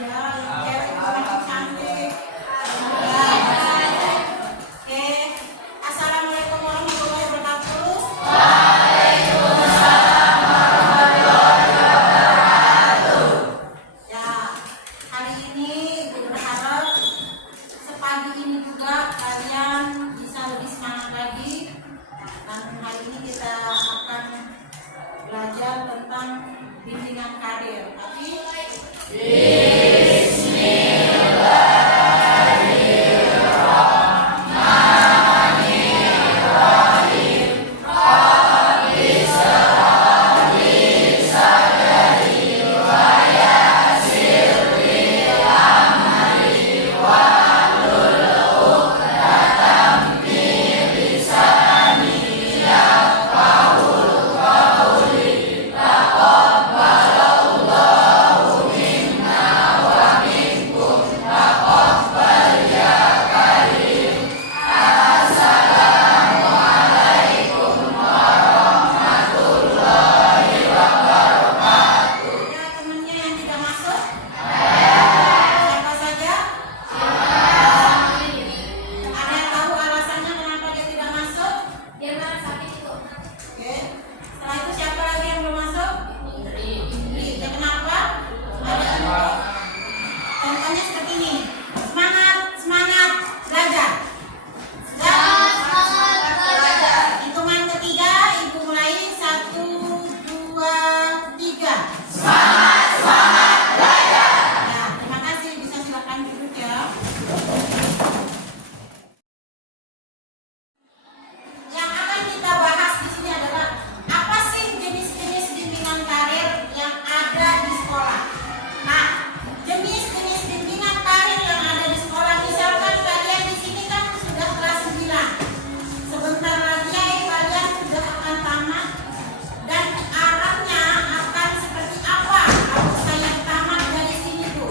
Ya, cewek itu makin cantik. Oke, assalamualaikum warahmatullahi wabarakatuh. Ya, hari ini Ibu berharap sepagi ini juga kalian bisa lebih semangat lagi. Dan hari ini kita akan belajar tentang bimbingan karir. Tapi temennya yang tidak masuk, siapa saja? Ada yang tahu alasannya kenapa dia tidak masuk? Dia malah sakit itu. Oke. Setelah itu siapa lagi yang belum masuk? Indri. Ya kenapa? Ada info. Contohnya seperti ini. Semangat, semangat belajar. Sudah? Hitungan ketiga, Ibu mulai 1, 2, 3. Ya, terima kasih. Bisa silakan duduk ya. Yang akan kita bahas di sini adalah apa sih jenis-jenis bimbingan karir yang ada di sekolah. Nah, jenis-jenis bimbingan karir yang ada di sekolah, misalkan kalian di sini kan sudah kelas 9. Sebentar lagi kalian sudah akan tamat dan arahnya akan seperti apa kalau saya tamat dari sini tuh.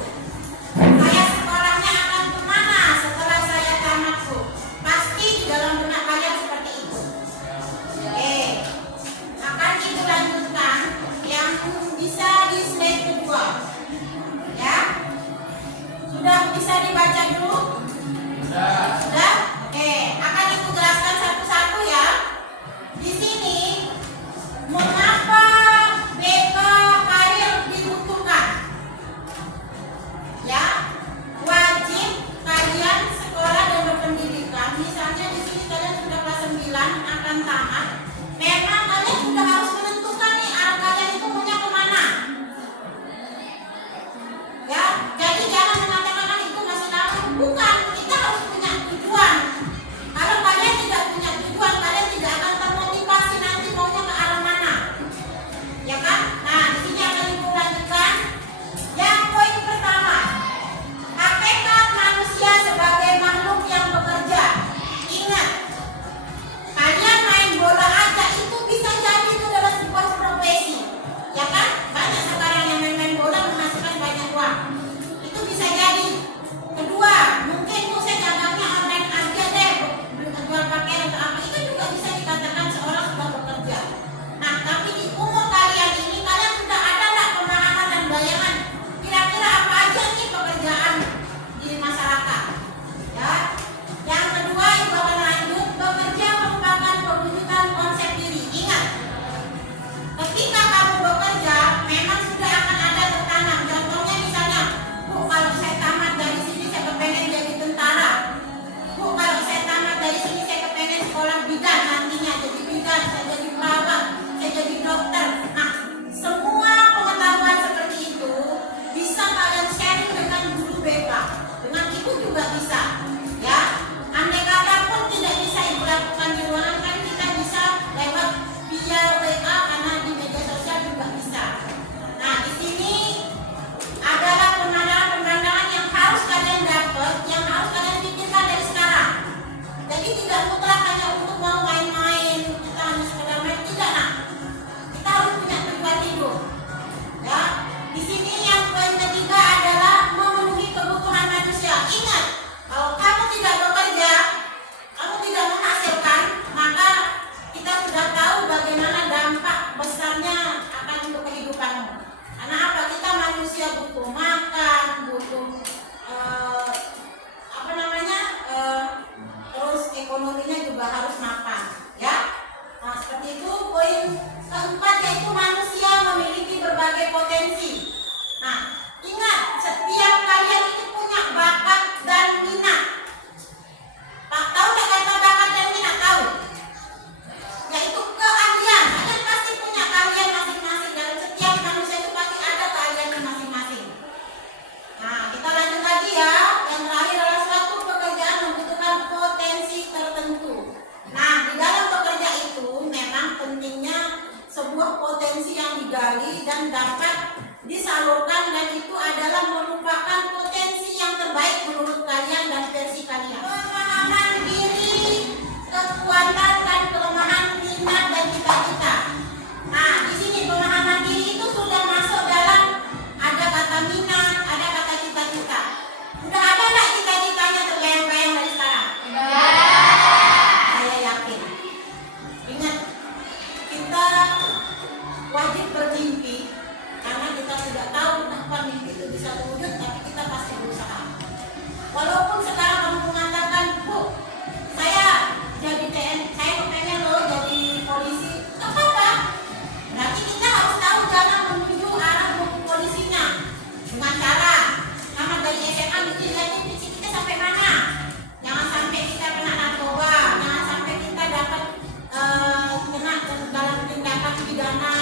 Saya sekolahnya akan kemana setelah saya tamat tuh? Pasti di dalam benak kalian seperti itu. Oke, akan Ibu lanjutkan yang bisa di slide kedua. Ya, sudah bisa dibaca dulu? Sudah? Oke, akan Ibu jelaskan satu-satu ya. Di sini, mengapa BK karir dibutuhkan? Ya, wajib kalian sekolah dan berpendidikan. Misalnya di sini kalian sudah kelas 9 akan tamat. Memang kalian sudah harus menentukan nih arah kalian itu maunya kemana. Ya, jadi jangan mengatakan itu masih lama. Bukan. sebuah potensi yang digali dan dapat disalurkan, dan itu adalah merupakan potensi yang terbaik menurut kalian dan versi kalian. Pemahaman diri, kekuatan dan kelemahan, minat dan cita-cita. Nah, di sini pemahaman diri itu sudah masuk dalam ada kata minat, ada kata cita-cita. Udah ada nggak cita-citanya terbayang-bayang dari sekarang? Saya yakin. Ingat, kita wajib bermimpi karena kita tidak tahu kapan mimpi itu bisa terwujud, tapi kita pasti berusaha. Walaupun sekarang kamu mengatakan, Bu, saya jadi saya kepengen loh jadi polisi, nggak apa-apa. Berarti kita harus tahu jalan menuju arah polisinya dengan cara sama dari SMA dilihatin visi kita sampai mana. Jangan sampai kita kena narkoba, jangan sampai kita dapat kena dalam tindakan pidana.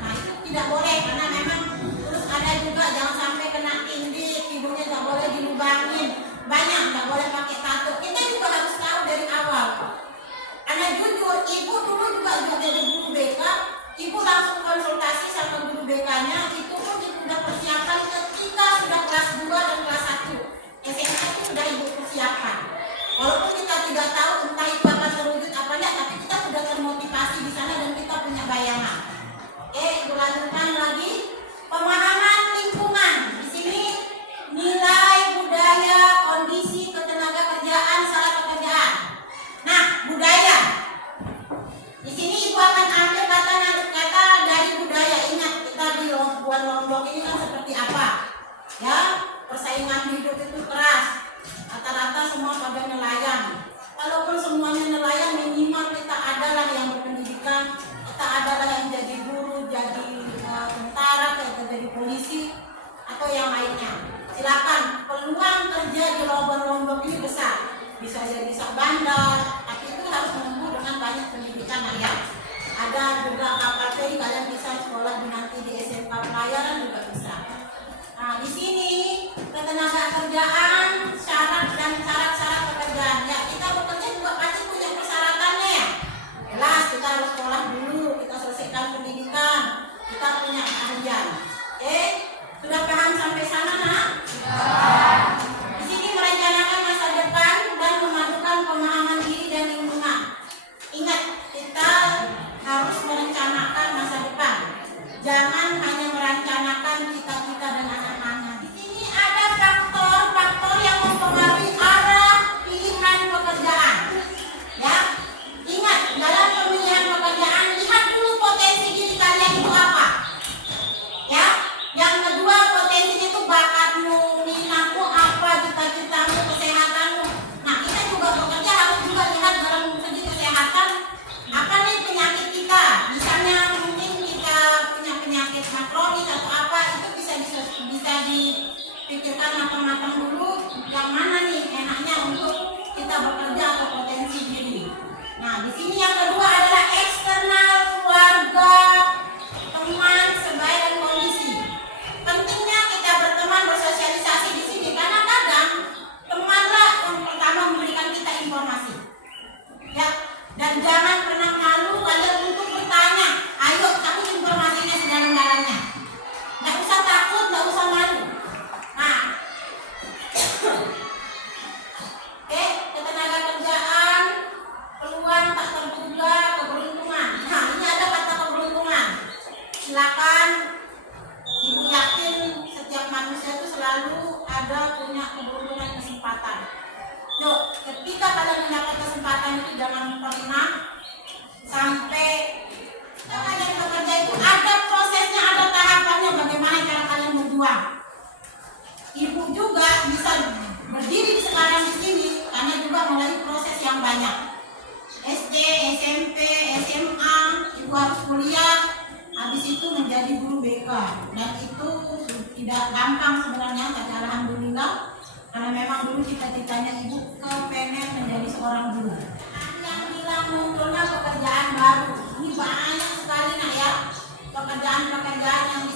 Nah, itu tidak boleh karena memang terus ada juga jangan sampai kena tindik, hidungnya nggak boleh dilubangin, banyak nggak boleh pakai tato. Kita juga harus tahu dari awal. Karena jujur, ibu dulu juga jadi guru BK, ibu langsung konsultasi sama guru BK-nya, itu pun sudah persiapan ketika sudah kelas 2 dan kelas 1. SMA itu sudah ibu persiapan. Walaupun kita tidak tahu entah itu akan terwujud apa enggak, tapi kita sudah termotivasi di sana dan kita punya bayangan. Oke, ibu lanjutkan lagi. Pemahaman lingkungan. Di sini nilai, budaya, kondisi, ketenaga kerjaan, syarat pekerjaan. Nah, budaya. Di sini ibu akan ambil kata dari budaya. Ingat, kita di Lombok ini kan seperti apa? Ya, persaingan hidup itu keras. Rata-rata semua pada nelayan. Walaupun semuanya nelayan, minimal kita adalah yang berpendidikan, kita adalah yang jadi guru, jadi tentara, kita jadi polisi, atau yang lainnya. Silakan, peluang kerja di Lombok ini besar. Bisa jadi bandar, tapi itu harus menempuh dengan banyak pendidikan ya. Ada juga kapal feri, kalian bisa sekolah nanti di SMK pelayaran juga bisa. Nah, di sini ketenaga kerjaan, syarat dan syarat-syarat pekerjaan. Ya, kita bekerja juga pasti punya persyaratannya ya. Jelas, kita harus sekolah dulu, kita selesaikan pendidikan, kita punya keahlian. Oke, sudah paham sampai sana, nak? Di sini merencanakan masa depan dan memadukan pemahaman diri dan lingkungan. Ingat, kita harus merencanakan masa depan. Jangan hanya merencanakan cita-cita dan anak-anak. Di sini ada faktor-faktor yang mempengaruhi arah pilihan pekerjaan. Ya, ingat dalam pemilihan pekerjaan lihat dulu potensi diri kalian itu apa. Ya, yang kedua potensinya itu bakatmu, minatmu apa, cita-citamu, kesehatanmu. Nah, kita juga bekerja harus juga lihat dalam segi kesehatan apa nih penyakit kita. Misalnya mungkin kita punya penyakit kronis atau apa, itu bisa dipikirkan matang-matang dulu yang mana nih enaknya untuk kita bekerja atau potensi diri. Nah, di sini yang kedua adalah eksternal, keluarga, teman, sebaya dan kondisi. Pentingnya kita berteman, bersosialisasi di sini karena kadang temanlah yang pertama memberikan kita informasi. Ya, dan jangan pernah malu kalian untuk bertanya. Ayo, kamu informasinya sedalam-dalamnya. Nggak usah takut, nggak usah malu. Nah, oke, ketenaga kerjaan, peluang tak terduga, keberuntungan. Nah, ini ada kata keberuntungan. Silakan, ibu yakin setiap manusia itu selalu ada punya keberuntungan, kesempatan. Yuk, ketika kalian mendapat kesempatan itu jangan pernah sampai kalian bekerja itu ada prosesnya, ada tahapannya bagaimana cara kalian berjuang. Ibu juga bisa berdiri sekarang di sini karena juga melalui proses yang banyak. SD, SMP, SMA, ibu harus kuliah, habis itu menjadi guru BK, dan itu tidak gampang sebenarnya, tapi alhamdulillah karena memang dulu cita-citanya ibu kepengen menjadi seorang guru. Yang bilang munculnya pekerjaan baru, ini banyak sekali nak ya pekerjaan-pekerjaan yang di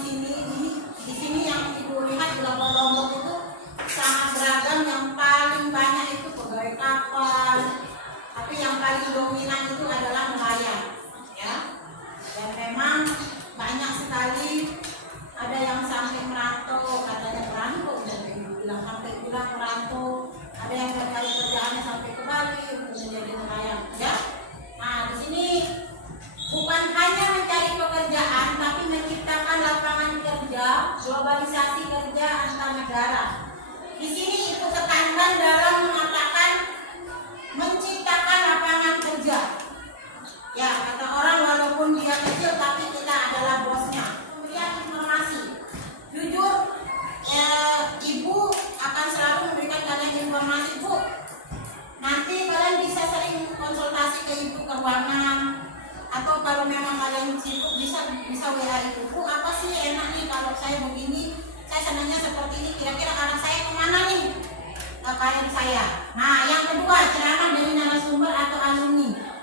sini yang ibu lihat di Lombok itu sangat beragam. Yang paling banyak itu pegawai kapal, tapi yang paling dominan itu adalah nelayan, ya. Dan memang memang banyak sekali, ada yang sampai merantau, katanya merantau, dan ibu bilang sampai pulang merantau, ada yang berkali kerjaannya sampai ke Bali untuk menjadi nelayan, ya. Nah di sini bukan hanya mencari pekerjaan, tapi menciptakan lapangan kerja, globalisasi kerja antar negara. Di sini Ibu tekankan dalam mengatakan menciptakan lapangan kerja. Ya, kata orang walaupun dia kecil tapi kita adalah bosnya. Pemberian informasi. Jujur, Ibu akan selalu memberikan kalian informasi, Bu. Nanti kalian bisa sering konsultasi ke Ibu keuangan, atau kalau memang kalian sibuk bisa WA Ibu. Bu, apa sih enak nih kalau saya begini? Saya senangnya seperti ini. Kira-kira arah saya kemana nih? Karir saya. Nah, yang kedua, ceramah dari narasumber atau alumni.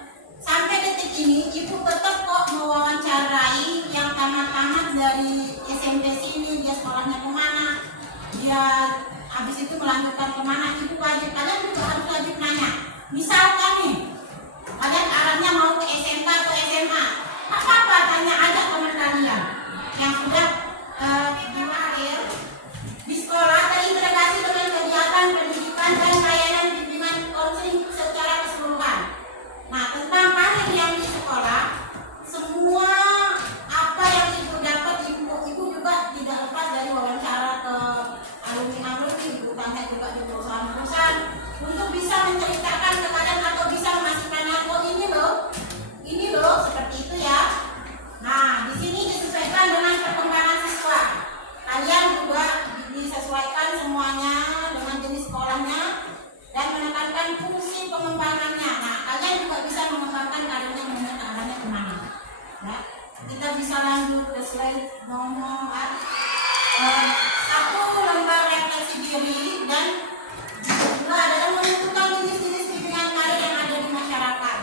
Sampai detik ini Ibu tetap kok mewawancarai yang tamat-tamat dari SMP sini, dia sekolahnya kemana, dia habis itu melanjutkan kemana. Ibu wajib, kalian juga harus wajib nanya. Misalkan nih, kalian arahnya mau ke SMK atau SMA, apa-apa tanya aja teman kalian yang sudah di sekolah terintegrasi dengan kegiatan pendidikan dan layanan bimbingan konseling secara keseluruhan. Nah, tentang karir yang di sekolah, semua apa yang Ibu dapat, Ibu juga tidak lepas dari wawancara ke alumni-alumni. Ibu tanya juga di perusahaan-perusahaan untuk bisa menceritakan ke kalian atau bisa mengasih pandangan, oh ini loh, seperti itu ya. Nah, di sini disesuaikan dengan perkembangan siswa. Kalian juga disesuaikan semuanya dengan jenis sekolahnya dan menekankan fungsi pengembangannya. Nah, kalian juga bisa mengembangkan karirnya menurut arahnya kemana. Ya, kita bisa lanjut ke slide nomor 1, lembar refleksi diri, dan kedua adalah menentukan jenis-jenis bimbingan karir yang ada di masyarakat.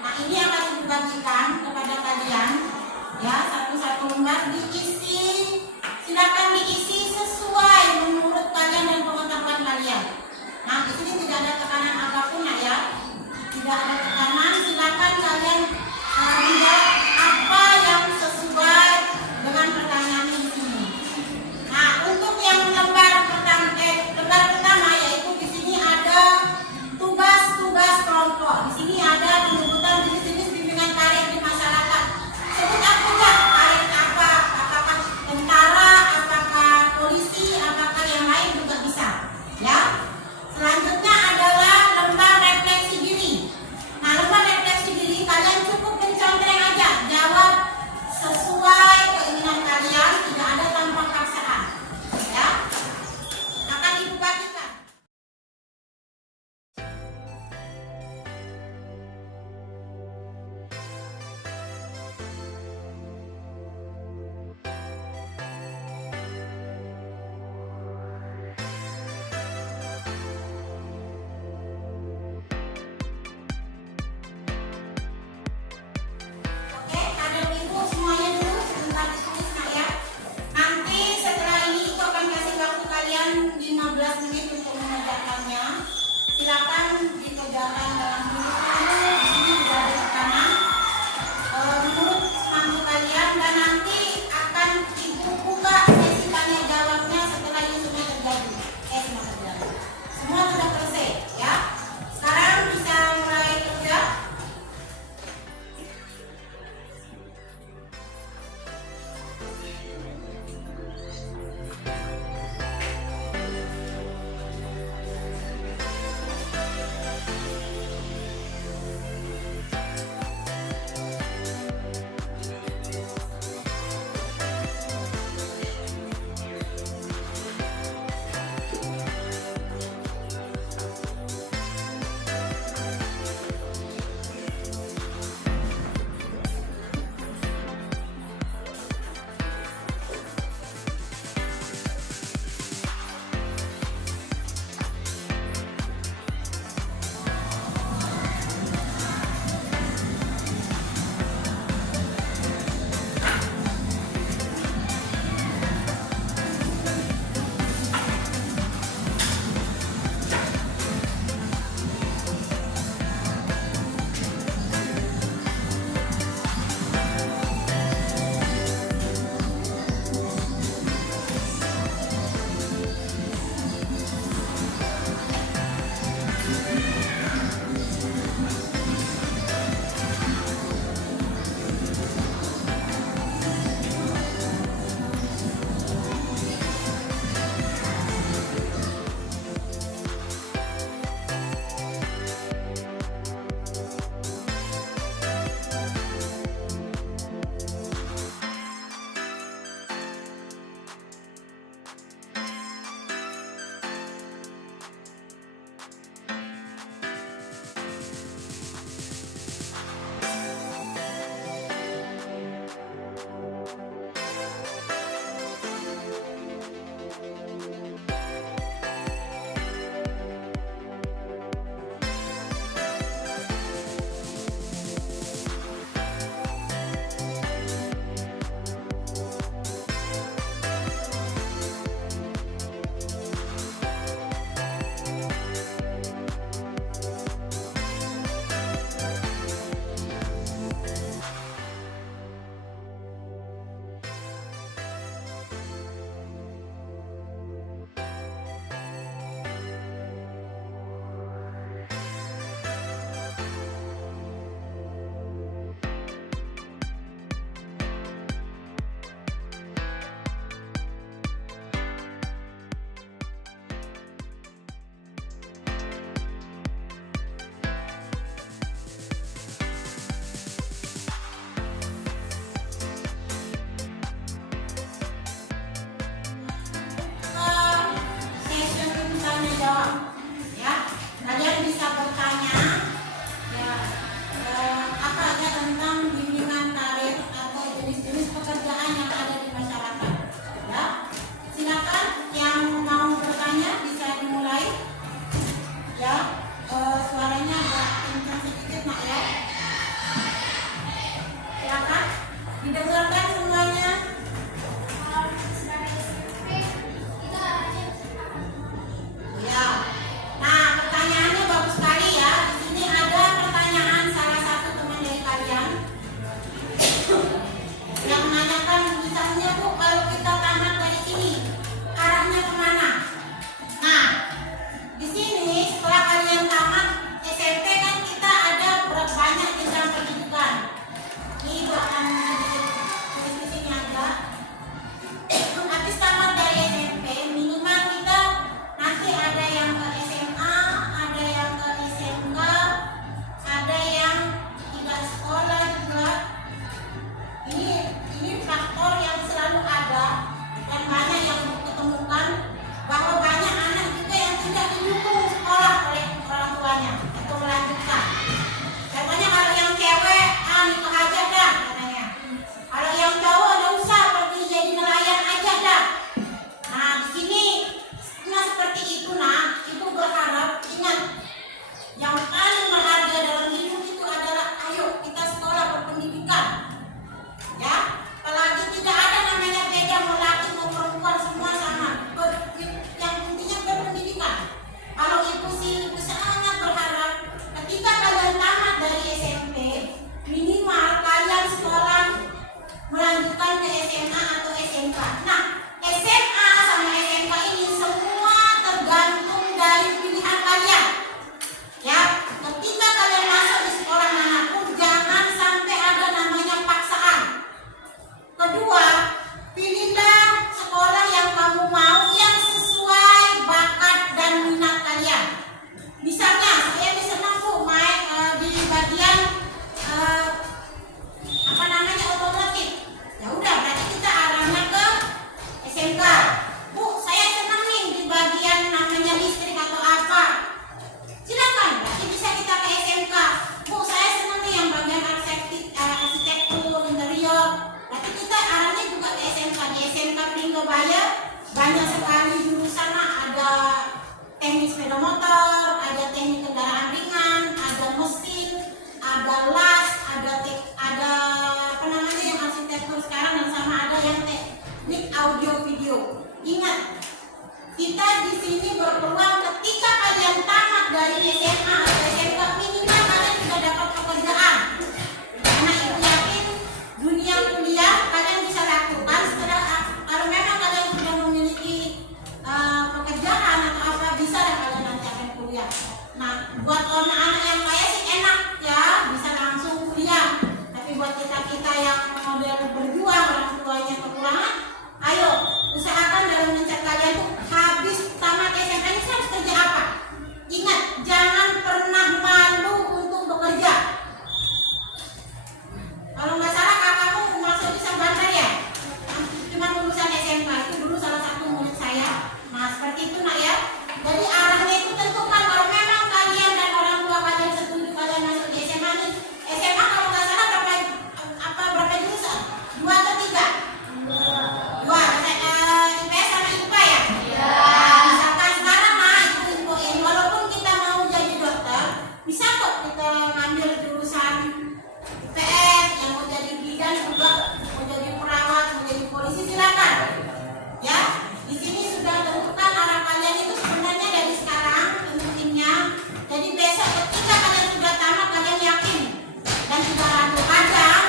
Nah, ini akan dibagikan kepada kalian ya, satu-satu lembar diisi. Silakan diisi sesuai menurut kalian dan pengetahuan kalian. Nah, di sini tidak ada tekanan apapun ya. Tidak ada tekanan, silakan kalian menjawab apa yang sesuai dengan pertanyaannya di sini. Nah, untuk yang lembar pertama yaitu di sini ada tugas-tugas kelompok. Di sini ada penyebutan jenis-jenis bimbingan karir di masyarakat. Sebut aku nggak karir apa? Apakah tentara, apakah polisi, apakah yang lain juga bisa. Ya. Selanjutnya adalah lembar refleksi diri. sepeda motor, ada teknik kendaraan ringan, ada mesin, ada las, ada apa namanya yang arsitektur sekarang, dan sama ada yang teknik audio video. Ingat, kita di sini berpeluang ketika kalian tamat dari SMA atau SMK, minimal kalian sudah dapat pekerjaan. Karena ibu yakin dunia kuliah kalian bisa lakukan setelah, kalau memang kalian sudah memiliki pekerjaan atau apa, bisa lah kalian nanti akan kuliah. Nah, buat anak-anak yang kaya sih enak ya, bisa langsung kuliah. Tapi buat kita yang model berjuang, orang tuanya kekurangan, ayo usahakan dalam mindset kalian tuh habis tamat SMA ini harus kerja apa. Ingat, jangan pernah malu untuk bekerja. Kalau nggak salah kakakmu masuk di Bandar ya, cuma lulusan SMA, itu dulu salah satu murid saya. Nah seperti itu nak ya. Jadi arahnya itu tentukan, kalau memang kalian dan orang tua kalian setuju kalian masuk di SMA nih. SMA kalau nggak salah berapa jurusan? 2 atau 3? 2. IPS sama IPA ya? Iya. Nah, misalkan sekarang nah itu infoin, walaupun kita mau jadi dokter, bisa kok kita ngambil jurusan IPS, yang mau jadi bidan juga, mau jadi perawat, mau jadi polisi, silakan. Ya, di sini sudah tentukan arah kalian itu sebenarnya dari sekarang tentuinnya. Jadi besok ketika kalian sudah tamat, kalian yakin dan tidak ragu. Kadang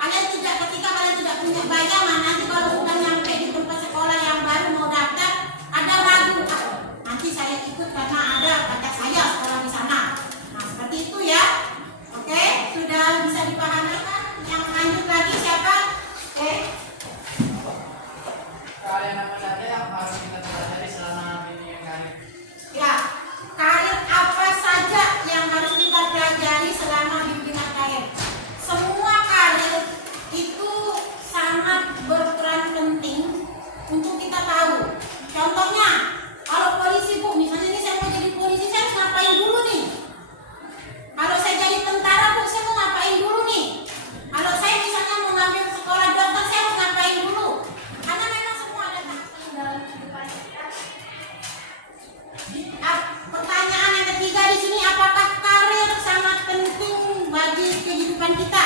kalian tidak, ketika kalian tidak punya bayangan, nanti kalau sudah nyampe di tempat sekolah yang baru mau daftar, ada ragu, nanti saya ikut karena ada pacar saya sekolah di sana. Nah seperti itu ya. Oke, sudah bisa dipahami kan? Yang lanjut lagi siapa? Oke. Kalian apa saja yang harus kita pelajari selama bimbingan karir? Ya, karir apa saja yang harus kita pelajari selama bimbingan karir? Semua karir itu sangat berperan penting untuk kita tahu. Contohnya, kalau polisi bu, misalnya ini saya mau jadi polisi, saya harus ngapain dulu nih? Kalau saya jadi tentara bu, saya mau ngapain dulu nih? Kalau saya misalnya mau ngambil sekolah dokter, saya mau ngapain dulu? Karena memang semua ada tahapan dalam kehidupan kita. Pertanyaan yang ketiga di sini, apakah karir sangat penting bagi kehidupan kita?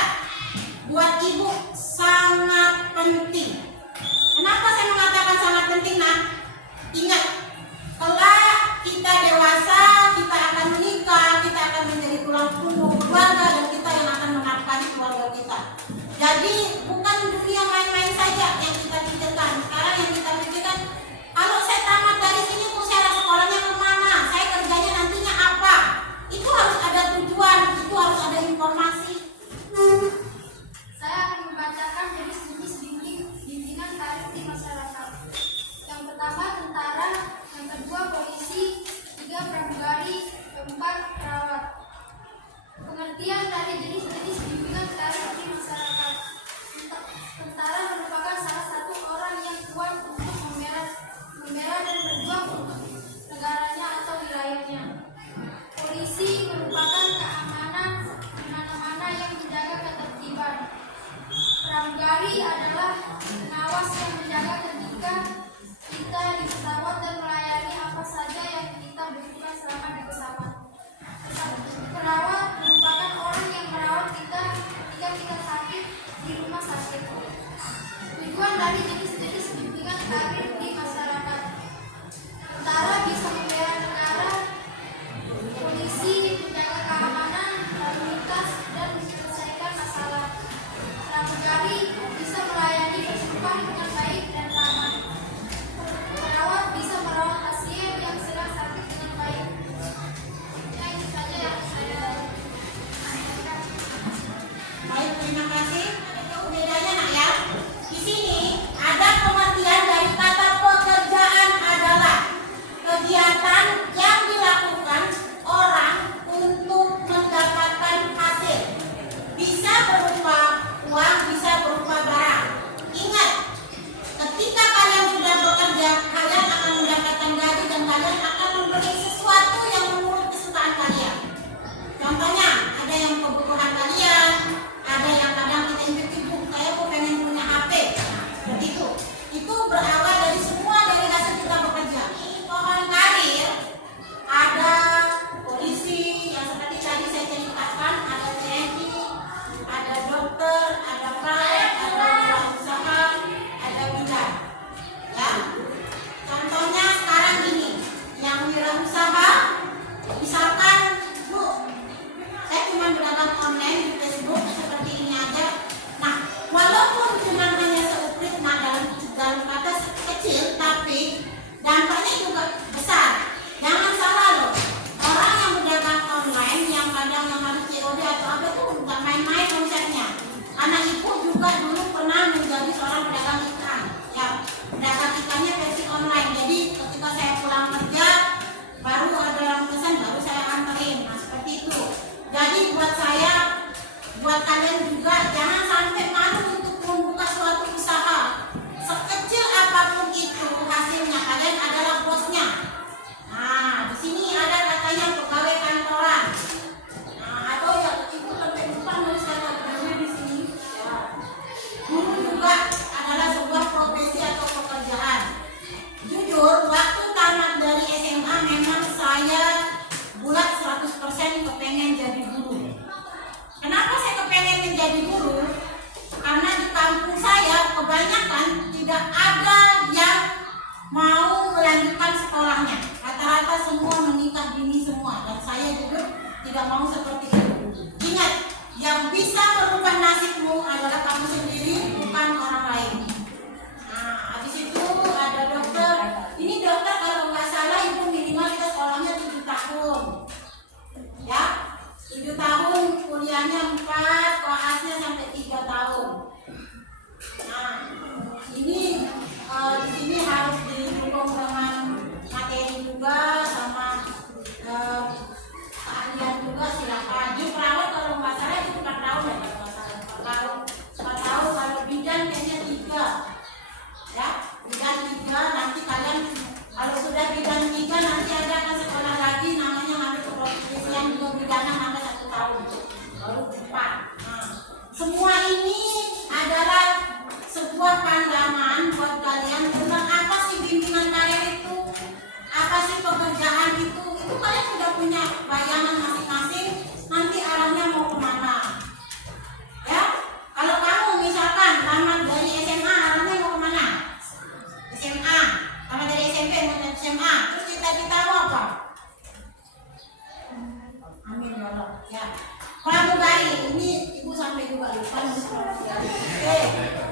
Buat ibu sangat penting. Kenapa saya mengatakan sangat penting? Nah, ingat, kalau kita dewasa, kita akan menikah, kita akan menjadi tulang punggung keluarga, dan kita yang akan menafkahi keluarga kita. Jadi bukan dunia main-main saja yang kita pikirkan. Sekarang yang kita pikirkan, kalau saya tamat dari sini tuh saya sekolahnya kemana, saya kerjanya nantinya apa. Itu harus ada tujuan, itu harus ada informasi. Saya akan membacakan jenis-jenis bimbingan karir di masyarakat. Yang pertama, tentara, usaha, misalkan Bu, saya cuma berdagang online di Facebook seperti ini aja. Nah, walaupun cuma hanya seuprit, nah dalam kata kecil, tapi dampaknya juga besar. Jangan salah loh, orang yang berdagang online yang kadang yang harus COD atau apa tuh nggak main-main konsepnya. Anak ibu juga dulu pernah menjadi seorang pedagang ikan, ya pedagang ikannya versi online. Jadi ketika saya pulang kerja, baru ada yang pesan, baru saya anterin. Nah seperti itu. Jadi buat kalian juga jangan sampai malu untuk membuka suatu usaha. Sekecil apapun itu hasilnya, kalian adalah bosnya. Nah, di sini ada katanya pegawai kantoran. Nah, atau ya ibu sampai lupa nulis kata guru di sini. Ya. Guru juga adalah sebuah profesi atau pekerjaan. Jujur, waktu tamat dari SMA memang saya bulat 100% kepengen jadi guru. Kenapa saya kepengen menjadi guru? Karena di kampung saya kebanyakan tidak ada yang mau melanjutkan sekolahnya. Rata-rata semua menikah dini semua, dan saya juga tidak mau seperti itu. Ingat, yang bisa merubah nasibmu adalah kamu sendiri, bukan orang lain. Nah, habis itu ada dokter. Ini dokter kalau nggak salah ibu minimal kita sekolahnya 7 tahun. Ya, 7 tahun, kuliahnya 4, koasnya sampai 3 tahun. Nah, ini di sini harus didukung dengan materi juga sama keahlian juga. Silakan. Di perawat kalau nggak salah itu 4 tahun ya, kalau nggak salah 4 tahun. Kalau bidan kayaknya 3, ya bidan 3. Nanti kalian kalau sudah bidan 3 nanti ada akan sekolah lagi namanya ngambil keprofesian juga bidanan nambah 1 tahun, baru 4. Nah, semua ini adalah sebuah pandangan buat kalian tentang apa sih bimbingan karir itu, apa sih pekerjaan itu kalian sudah punya bayangan masing-masing nanti arahnya mau kemana. Ya, kalau kamu misalkan tamat dari SMA arahnya mau kemana? SMA, tamat dari SMP mau ke SMA, terus cita-cita mau apa? Amin ya Allah. Ya, pramugari ini ibu sampai juga lupa. Oke.